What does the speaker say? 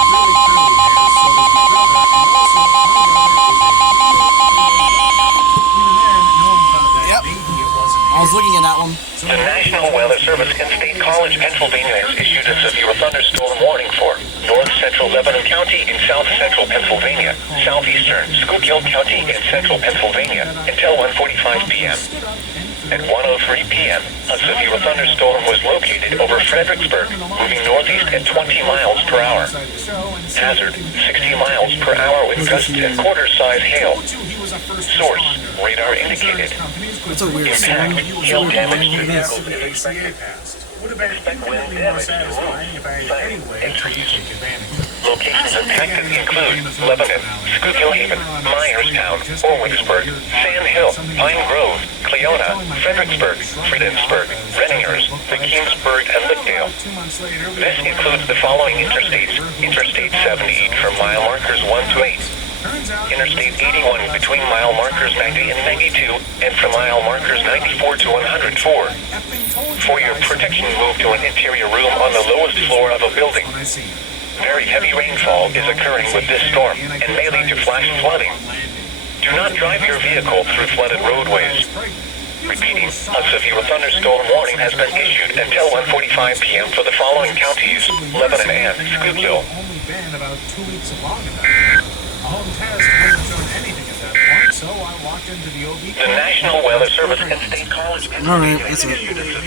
Yep. I was looking at that one. The National Weather Service in State College, Pennsylvania has issued a severe thunderstorm warning for north central Lebanon County in south central Pennsylvania, southeastern Schuylkill County in central Pennsylvania until 1:45 p.m. At 1:03 p.m., a severe thunderstorm was located over Fredericksburg, moving northeast at 20 miles per hour. Hazard, 60 miles per hour with gusts and quarter-size hail. Source, radar indicated. That's a weird Impact, sound. hail damage to Look at vehicles this. is expected. Would have been Expect wind infinitely more damage to satisfying roofs, if I had signs, any way and to trees. take advantage of it. Locations impacted include Lebanon, Schuylkill Haven, Myerstown, Orwicksburg, Sand Hill, Pine Grove, Cleona, Fredericksburg, Friedensburg, Renninghurst, McKeansburg, and Lickdale. This includes the following interstates: Interstate 78 from mile markers 1 to 8. Interstate 81 between mile markers 90 and 92, and from mile markers 94 to 104. For your protection, move to an interior room on the lowest floor of a building. Very heavy rainfall is occurring with this storm and may lead to flash flooding. Do not drive your vehicle through flooded roadways. Repeating, a severe thunderstorm warning has been issued until 1:45 p.m. for the following counties: Lebanon and Schuylkill. Only been about 2 weeks long enough. A home test wouldn't have shown anything at that point, so I walked into the OB. The National Weather Service and State College Alright, that's it. issued a severe